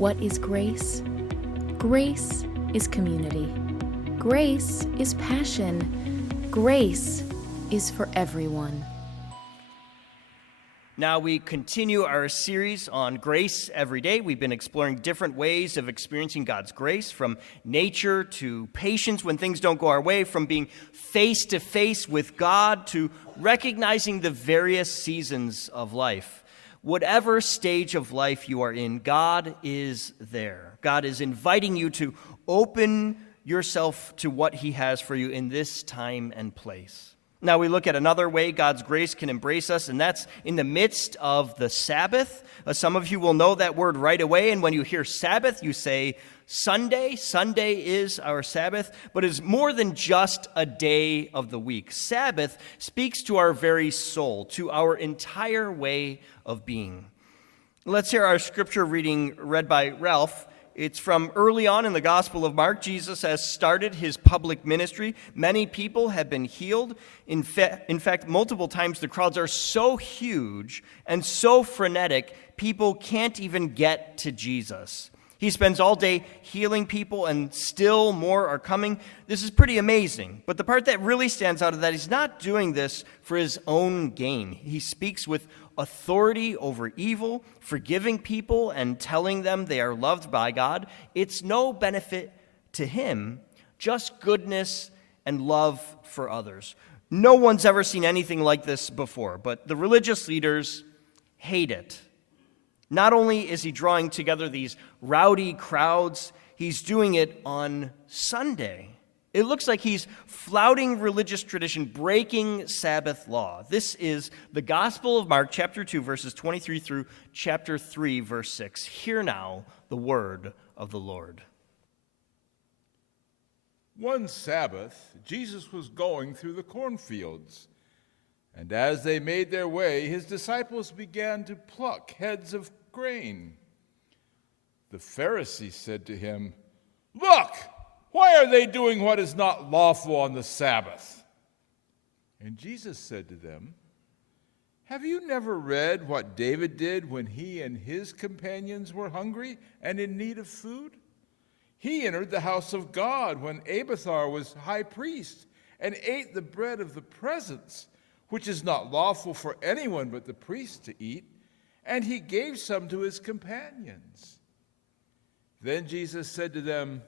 What is grace? Grace is community. Grace is passion. Grace is for everyone. Now we continue our series on grace every day. We've been exploring different ways of experiencing God's grace, from nature to patience when things don't go our way, from being face to face with God to recognizing the various seasons of life. Whatever stage of life you are in, God is there. God is inviting you to open yourself to what he has for you in this time and place. Now we look at another way God's grace can embrace us, and that's in the midst of the Sabbath. Some of you will know that word right away, and when you hear Sabbath, you say Sunday. Sunday is our Sabbath, but it's more than just a day of the week. Sabbath speaks to our very soul, to our entire way of being. Let's hear our scripture reading read by Ralph. It's from early on in the Gospel of Mark. Jesus has started his public ministry. Many people have been healed. In fact, multiple times the crowds are so huge and so frenetic, people can't even get to Jesus. He spends all day healing people, and still more are coming. This is pretty amazing. But the part that really stands out is that he's not doing this for his own gain. He speaks with authority over evil, forgiving people and telling them they are loved by God. It's no benefit to him, just goodness and love for others. No one's ever seen anything like this before, but the religious leaders hate it. Not only is he drawing together these rowdy crowds, he's doing it on Sunday. It looks like he's flouting religious tradition, breaking Sabbath law. This is the Gospel of Mark, chapter 2, verses 23 through chapter 3, verse 6. Hear now the word of the Lord. One Sabbath, Jesus was going through the cornfields, and as they made their way, his disciples began to pluck heads of grain. The Pharisees said to him, "Look! Why are they doing what is not lawful on the Sabbath?" And Jesus said to them, "Have you never read what David did when he and his companions were hungry and in need of food? He entered the house of God when Abiathar was high priest and ate the bread of the presence, which is not lawful for anyone but the priest to eat, and he gave some to his companions." Then Jesus said to them,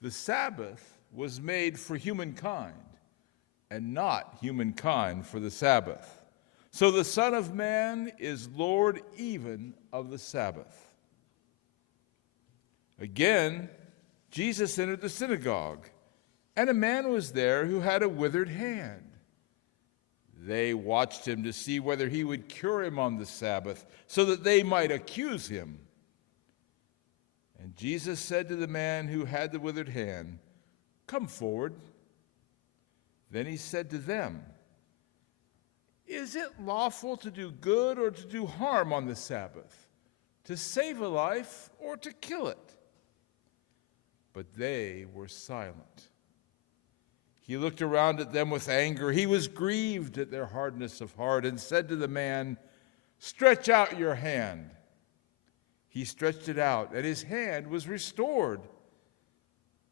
"The Sabbath was made for humankind, and not humankind for the Sabbath. So the Son of Man is Lord even of the Sabbath." Again, Jesus entered the synagogue, and a man was there who had a withered hand. They watched him to see whether he would cure him on the Sabbath, so that they might accuse him. And Jesus said to the man who had the withered hand, "Come forward." Then he said to them, "Is it lawful to do good or to do harm on the Sabbath, to save a life or to kill it?" But they were silent. He looked around at them with anger. He was grieved at their hardness of heart and said to the man, "Stretch out your hand." He stretched it out, and his hand was restored.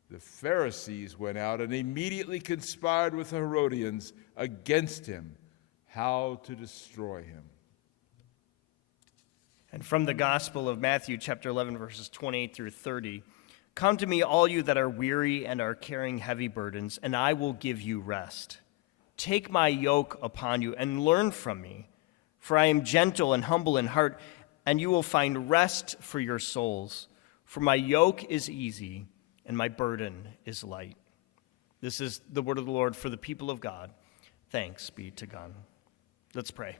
The Pharisees went out and immediately conspired with the Herodians against him, how to destroy him. And from the Gospel of Matthew, chapter 11, verses 28 through 30, "Come to me, all you that are weary and are carrying heavy burdens, and I will give you rest. Take my yoke upon you and learn from me, for I am gentle and humble in heart, and you will find rest for your souls. For my yoke is easy and my burden is light." This is the word of the Lord for the people of God. Thanks be to God. Let's pray.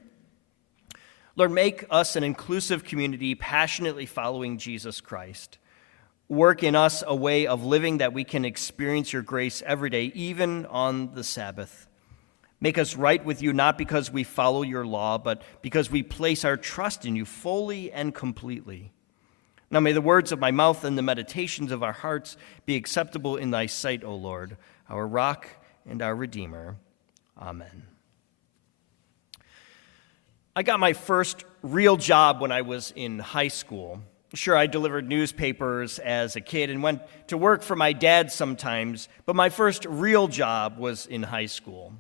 Lord, make us an inclusive community passionately following Jesus Christ. Work in us a way of living that we can experience your grace every day, even on the Sabbath. Make us right with you, not because we follow your law, but because we place our trust in you fully and completely. Now may the words of my mouth and the meditations of our hearts be acceptable in thy sight, O Lord, our rock and our Redeemer. Amen. I got my first real job when I was in high school. Sure, I delivered newspapers as a kid and went to work for my dad sometimes, but my first real job was in high school.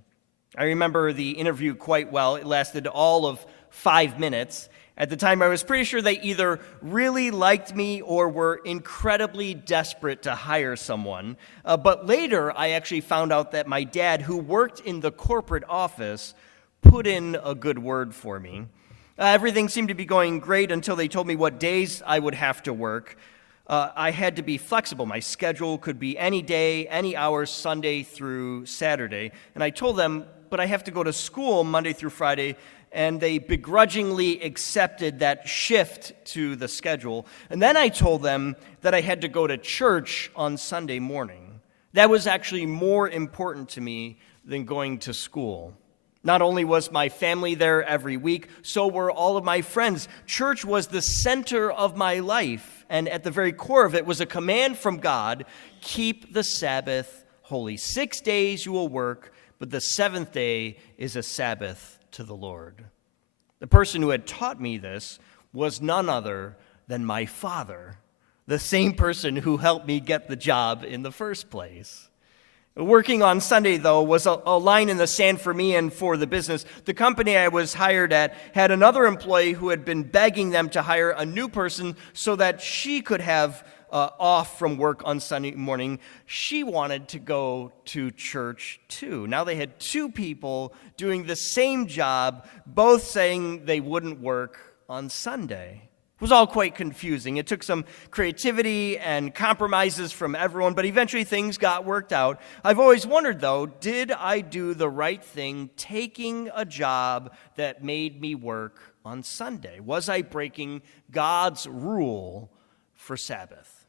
I remember the interview quite well. It lasted all of 5 minutes. At the time, I was pretty sure they either really liked me or were incredibly desperate to hire someone. But later, I actually found out that my dad, who worked in the corporate office, put in a good word for me. Everything seemed to be going great until they told me what days I would have to work. I had to be flexible. My schedule could be any day, any hour, Sunday through Saturday. And I told them, but I have to go to school Monday through Friday, and they begrudgingly accepted that shift to the schedule. And then I told them that I had to go to church on Sunday morning. That was actually more important to me than going to school. Not only was my family there every week, so were all of my friends. Church was the center of my life, and at the very core of it was a command from God: keep the Sabbath holy. 6 days you will work, but the seventh day is a Sabbath to the Lord. The person who had taught me this was none other than my father, the same person who helped me get the job in the first place. Working on Sunday, though, was a line in the sand for me and for the business. The company I was hired at had another employee who had been begging them to hire a new person so that she could have off from work on Sunday morning. She wanted to go to church too. Now they had two people doing the same job, both saying they wouldn't work on Sunday. It was all quite confusing. It took some creativity and compromises from everyone, but eventually things got worked out. I've always wondered, though, did I do the right thing taking a job that made me work on Sunday? Was I breaking God's rule for Sabbath?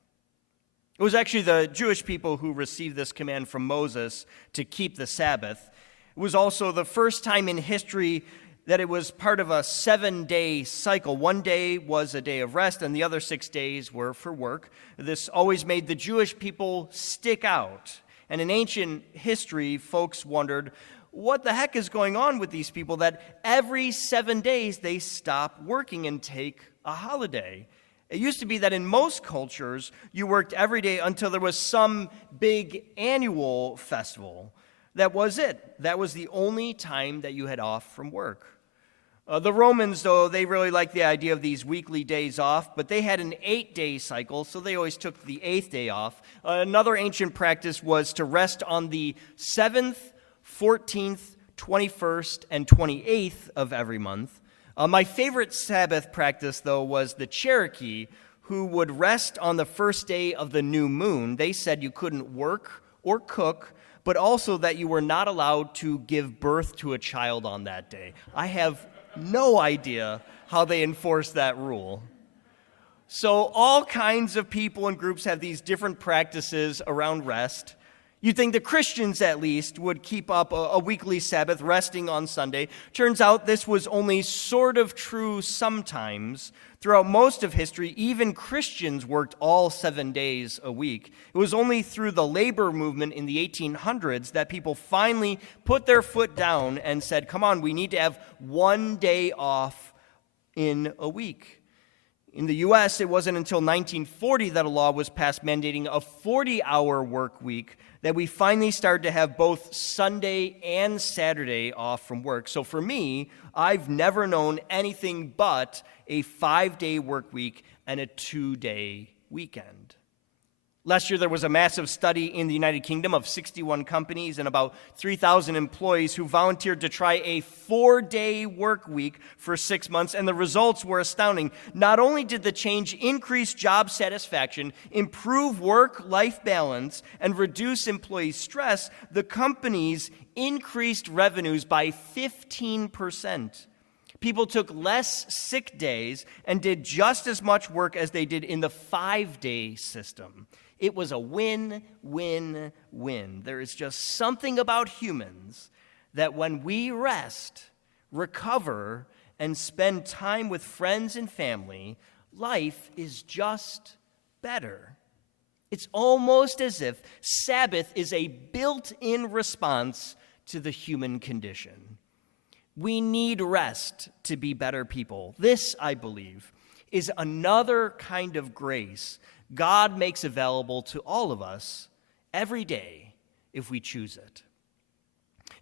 It was actually the Jewish people who received this command from Moses to keep the Sabbath. It was also the first time in history that it was part of a 7-day cycle. 1 day was a day of rest, and the other 6 days were for work. This always made the Jewish people stick out. And in ancient history, folks wondered, what the heck is going on with these people that every 7 days they stop working and take a holiday? It used to be that in most cultures, you worked every day until there was some big annual festival. That was it. That was the only time that you had off from work. The Romans, though, they really liked the idea of these weekly days off, but they had an 8-day cycle, so they always took the 8th day off. Another ancient practice was to rest on the 7th, 14th, 21st, and 28th of every month. My favorite Sabbath practice, though, was the Cherokee, who would rest on the first day of the new moon. They said you couldn't work or cook, but also that you were not allowed to give birth to a child on that day. I have no idea how they enforce that rule. So all kinds of people and groups have these different practices around rest. You'd think the Christians, at least, would keep up a weekly Sabbath, resting on Sunday. Turns out this was only sort of true sometimes. Throughout most of history, even Christians worked all 7 days a week. It was only through the labor movement in the 1800s that people finally put their foot down and said, come on, we need to have 1 day off in a week. In the U.S., it wasn't until 1940 that a law was passed mandating a 40-hour work week that we finally started to have both Sunday and Saturday off from work. So for me, I've never known anything but a 5-day work week and a 2-day weekend. Last year, there was a massive study in the United Kingdom of 61 companies and about 3,000 employees who volunteered to try a 4-day work week for 6 months, and the results were astounding. Not only did the change increase job satisfaction, improve work-life balance, and reduce employee stress, the companies increased revenues by 15%. People took less sick days and did just as much work as they did in the 5-day system. It was a win, win, win. There is just something about humans that when we rest, recover, and spend time with friends and family, life is just better. It's almost as if Sabbath is a built-in response to the human condition. We need rest to be better people. This, I believe, is another kind of grace God makes available to all of us every day if we choose it.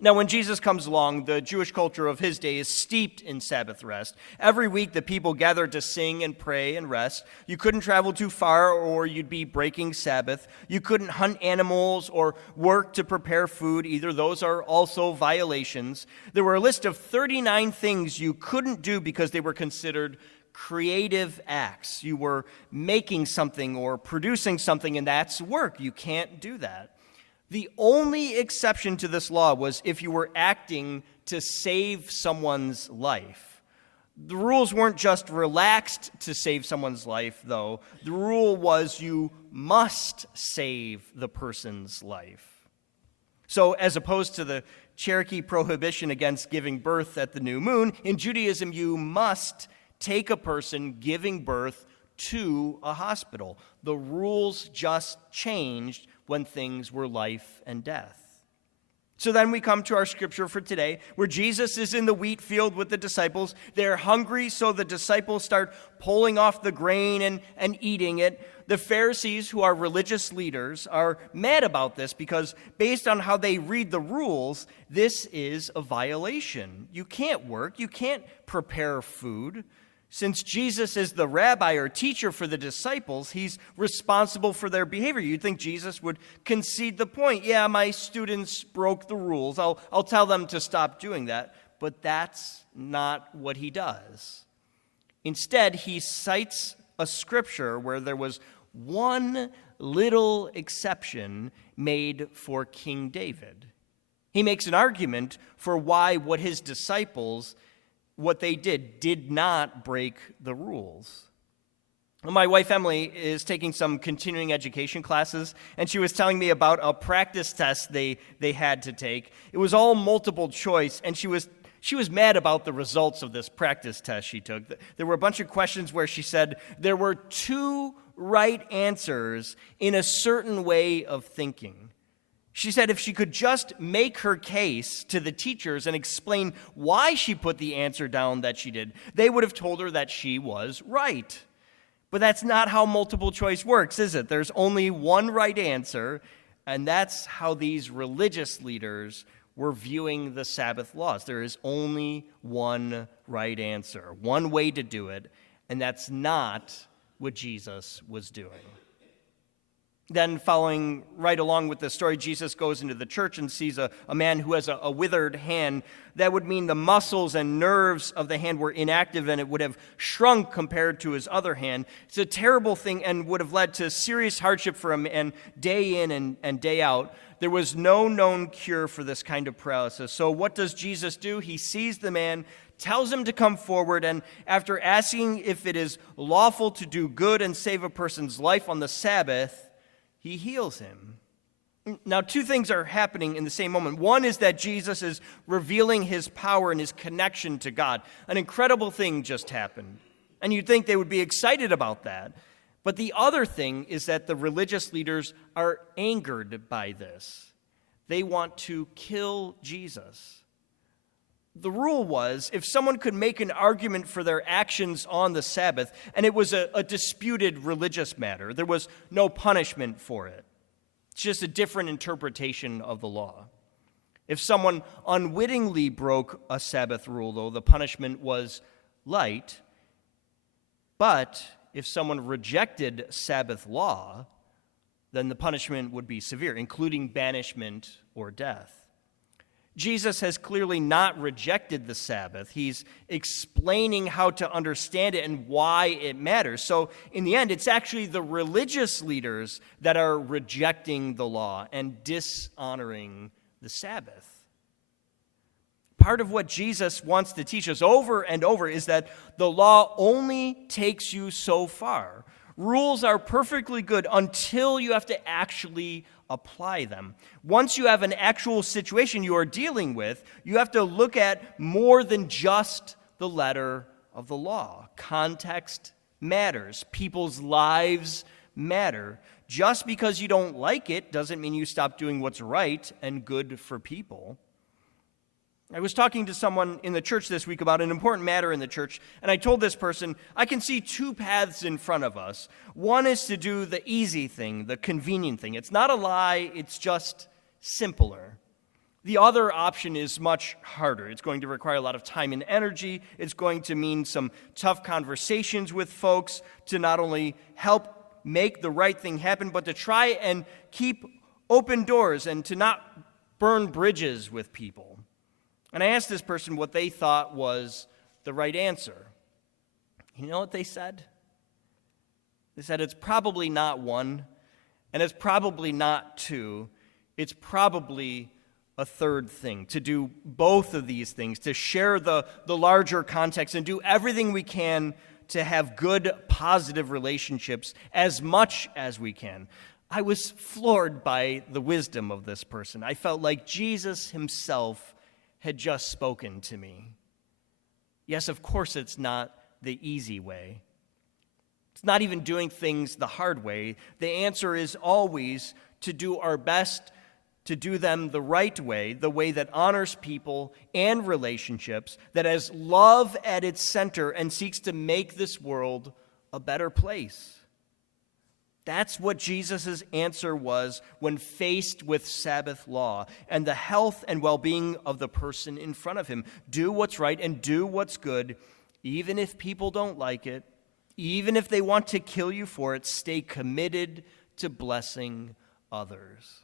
Now, when Jesus comes along, the Jewish culture of his day is steeped in Sabbath rest. Every week, the people gathered to sing and pray and rest. You couldn't travel too far or you'd be breaking Sabbath. You couldn't hunt animals or work to prepare food. Either those are also violations. There were a list of 39 things you couldn't do because they were considered creative acts. You were making something or producing something, and that's work. You can't do that. The only exception to this law was if you were acting to save someone's life. The rules weren't just relaxed to save someone's life, though. The rule was you must save the person's life. So, as opposed to the Cherokee prohibition against giving birth at the new moon, in Judaism you must take a person giving birth to a hospital. The rules just changed when things were life and death. So then we come to our scripture for today, where Jesus is in the wheat field with the disciples. They're hungry, so the disciples start pulling off the grain and eating it. The Pharisees, who are religious leaders, are mad about this because based on how they read the rules, this is a violation. You can't work, you can't prepare food. Since Jesus is the rabbi or teacher for the disciples, he's responsible for their behavior. You'd think Jesus would concede the point. Yeah, my students broke the rules. I'll tell them to stop doing that. But that's not what he does. Instead, he cites a scripture where there was one little exception made for King David. He makes an argument for why what his disciples what they did not break the rules. My wife, Emily, is taking some continuing education classes, and she was telling me about a practice test they had to take. It was all multiple choice, and she was mad about the results of this practice test she took. There were a bunch of questions where she said there were 2 right answers in a certain way of thinking. She said if she could just make her case to the teachers and explain why she put the answer down that she did, they would have told her that she was right. But that's not how multiple choice works, is it? There's only one right answer, and that's how these religious leaders were viewing the Sabbath laws. There is only one right answer, one way to do it, and that's not what Jesus was doing. Then, following right along with the story, Jesus goes into the church and sees a man who has a withered hand. That would mean the muscles and nerves of the hand were inactive and it would have shrunk compared to his other hand. It's a terrible thing and would have led to serious hardship for him, and day in and day out. There was no known cure for this kind of paralysis. So what does Jesus do? He sees the man, tells him to come forward, and after asking if it is lawful to do good and save a person's life on the Sabbath, he heals him. Now, 2 things are happening in the same moment. One is that Jesus is revealing his power and his connection to God. An incredible thing just happened. And you'd think they would be excited about that. But the other thing is that the religious leaders are angered by this. They want to kill Jesus. The rule was if someone could make an argument for their actions on the Sabbath, and it was a disputed religious matter, there was no punishment for it. It's just a different interpretation of the law. If someone unwittingly broke a Sabbath rule, though, the punishment was light. But if someone rejected Sabbath law, then the punishment would be severe, including banishment or death. Jesus has clearly not rejected the Sabbath. He's explaining how to understand it and why it matters. So in the end, it's actually the religious leaders that are rejecting the law and dishonoring the Sabbath. Part of what Jesus wants to teach us over and over is that the law only takes you so far. Rules are perfectly good until you have to actually apply them. Once you have an actual situation you are dealing with, you have to look at more than just the letter of the law. Context matters. People's lives matter. Just because you don't like it doesn't mean you stop doing what's right and good for people. I was talking to someone in the church this week about an important matter in the church, and I told this person, I can see two paths in front of us. One is to do the easy thing, the convenient thing. It's not a lie, it's just simpler. The other option is much harder. It's going to require a lot of time and energy. It's going to mean some tough conversations with folks to not only help make the right thing happen, but to try and keep open doors and to not burn bridges with people. And I asked this person what they thought was the right answer. You know what they said? They said it's probably not one, and it's probably not two. It's probably a third thing, to do both of these things, to share the larger context and do everything we can to have good, positive relationships as much as we can. I was floored by the wisdom of this person. I felt like Jesus himself had just spoken to me. Yes, of course it's not the easy way. It's not even doing things the hard way. The answer is always to do our best to do them the right way, the way that honors people and relationships, that has love at its center and seeks to make this world a better place. That's what Jesus' answer was when faced with Sabbath law and the health and well-being of the person in front of him. Do what's right and do what's good, even if people don't like it, even if they want to kill you for it. Stay committed to blessing others.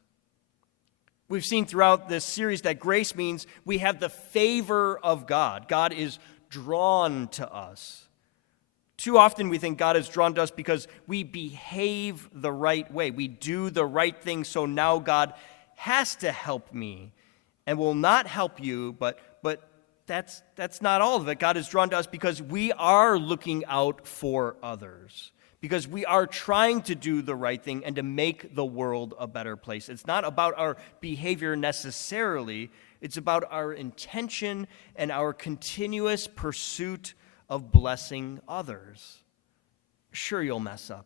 We've seen throughout this series that grace means we have the favor of God. God is drawn to us. Too often we think God is drawn to us because we behave the right way. We do the right thing, so now God has to help me and will not help you, but that's not all of it. God is drawn to us because we are looking out for others, because we are trying to do the right thing and to make the world a better place. It's not about our behavior necessarily. It's about our intention and our continuous pursuit of blessing others. Sure, you'll mess up.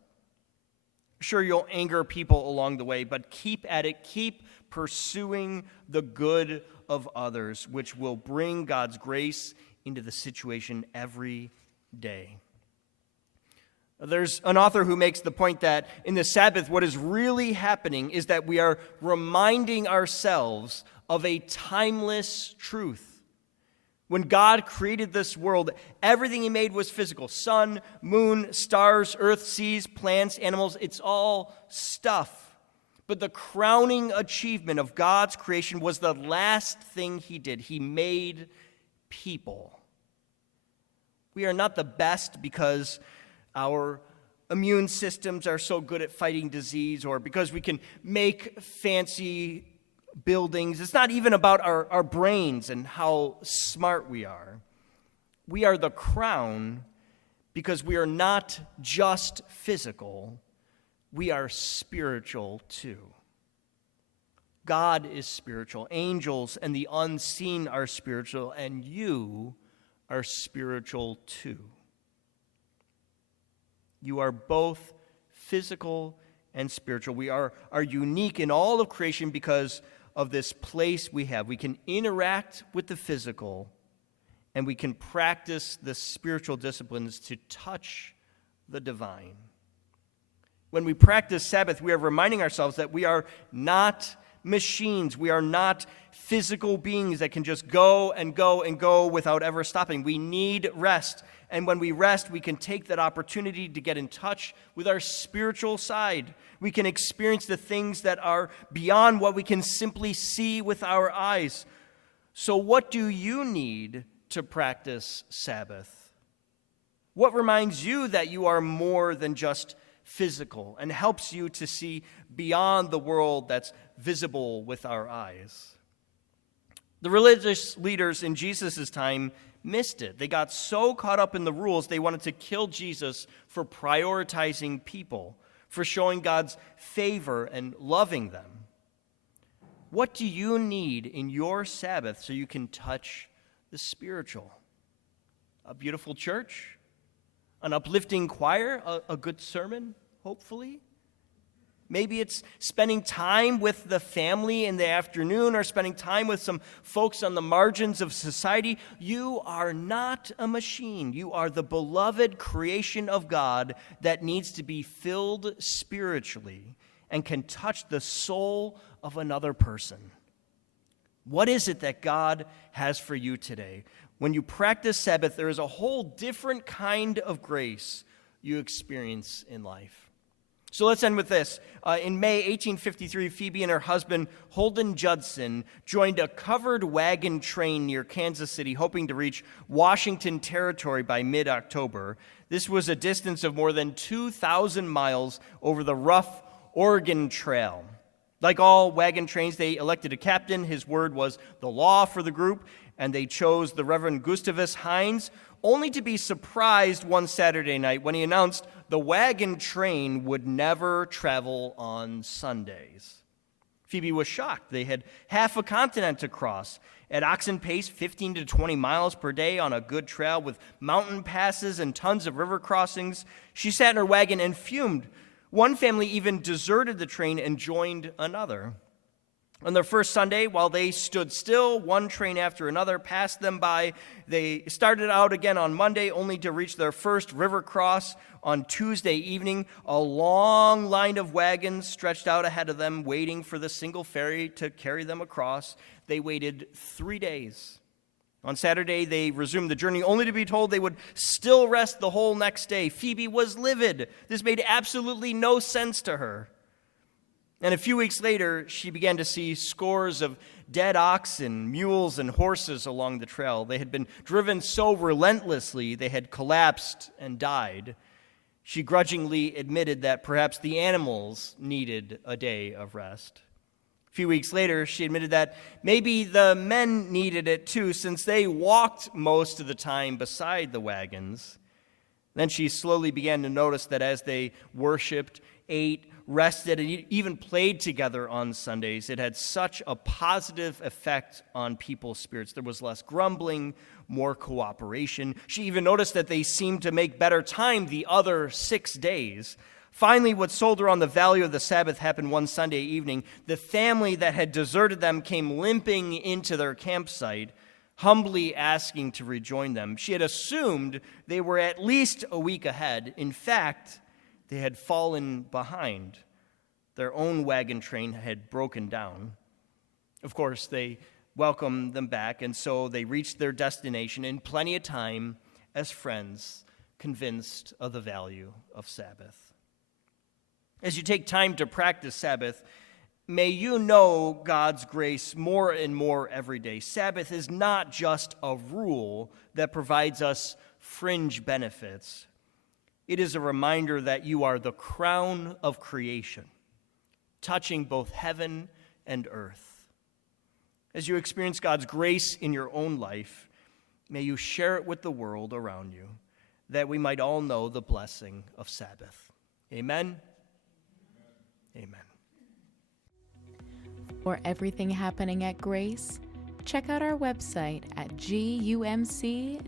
Sure, you'll anger people along the way, but keep at it. Keep pursuing the good of others, which will bring God's grace into the situation every day. There's an author who makes the point that in the Sabbath, what is really happening is that we are reminding ourselves of a timeless truth. When God created this world, everything he made was physical. Sun, moon, stars, earth, seas, plants, animals, it's all stuff. But the crowning achievement of God's creation was the last thing he did. He made people. We are not the best because our immune systems are so good at fighting disease or because we can make fancy buildings. It's not even about our brains and how smart we are. We are the crown because we are not just physical, we are spiritual too. God is spiritual. Angels and the unseen are spiritual, and you are spiritual too. You are both physical and spiritual. We are unique in all of creation because of this place we have. We can interact with the physical, and we can practice the spiritual disciplines to touch the divine. When we practice Sabbath, we are reminding ourselves that we are not machines. We are not physical beings that can just go and go and go without ever stopping. We need rest. And when we rest, we can take that opportunity to get in touch with our spiritual side. We can experience the things that are beyond what we can simply see with our eyes. So what do you need to practice Sabbath? What reminds you that you are more than just physical and helps you to see beyond the world that's visible with our eyes? The religious leaders in Jesus' time missed it. They got so caught up in the rules, they wanted to kill Jesus for prioritizing people, for showing God's favor and loving them. What do you need in your Sabbath so you can touch the spiritual? A beautiful church? An uplifting choir? A good sermon, hopefully? Maybe it's spending time with the family in the afternoon or spending time with some folks on the margins of society. You are not a machine. You are the beloved creation of God that needs to be filled spiritually and can touch the soul of another person. What is it that God has for you today? When you practice Sabbath, there is a whole different kind of grace you experience in life. So let's end with this. In May 1853, Phoebe and her husband, Holden Judson, joined a covered wagon train near Kansas City, hoping to reach Washington Territory by mid-October. This was a distance of more than 2,000 miles over the rough Oregon Trail. Like all wagon trains, they elected a captain. His word was the law for the group, and they chose the Reverend Gustavus Hines, only to be surprised one Saturday night when he announced the wagon train would never travel on Sundays. Phoebe was shocked. They had half a continent to cross at oxen pace, 15 to 20 miles per day on a good trail with mountain passes and tons of river crossings. She sat in her wagon and fumed. One family even deserted the train and joined another. On their first Sunday, while they stood still, one train after another passed them by. They started out again on Monday, only to reach their first river cross on Tuesday evening. A long line of wagons stretched out ahead of them, waiting for the single ferry to carry them across. They waited 3 days. On Saturday, they resumed the journey, only to be told they would still rest the whole next day. Phoebe was livid. This made absolutely no sense to her. And a few weeks later, she began to see scores of dead oxen, mules, and horses along the trail. They had been driven so relentlessly, they had collapsed and died. She grudgingly admitted that perhaps the animals needed a day of rest. A few weeks later, she admitted that maybe the men needed it too, since they walked most of the time beside the wagons. Then she slowly began to notice that as they worshiped, ate, rested, and even played together on Sundays, it had such a positive effect on people's spirits. There was less grumbling, more cooperation. She even noticed that they seemed to make better time the other 6 days. Finally, what sold her on the value of the Sabbath happened one Sunday evening. The family that had deserted them came limping into their campsite, humbly asking to rejoin them. She had assumed they were at least a week ahead. In fact, they had fallen behind. Their own wagon train had broken down. Of course, they welcomed them back, and so they reached their destination in plenty of time as friends, convinced of the value of Sabbath. As you take time to practice Sabbath, may you know God's grace more and more every day. Sabbath is not just a rule that provides us fringe benefits. It is a reminder that you are the crown of creation, touching both heaven and earth. As you experience God's grace in your own life, may you share it with the world around you, that we might all know the blessing of Sabbath. Amen. Amen. For everything happening at Grace, check out our website at gumc.org.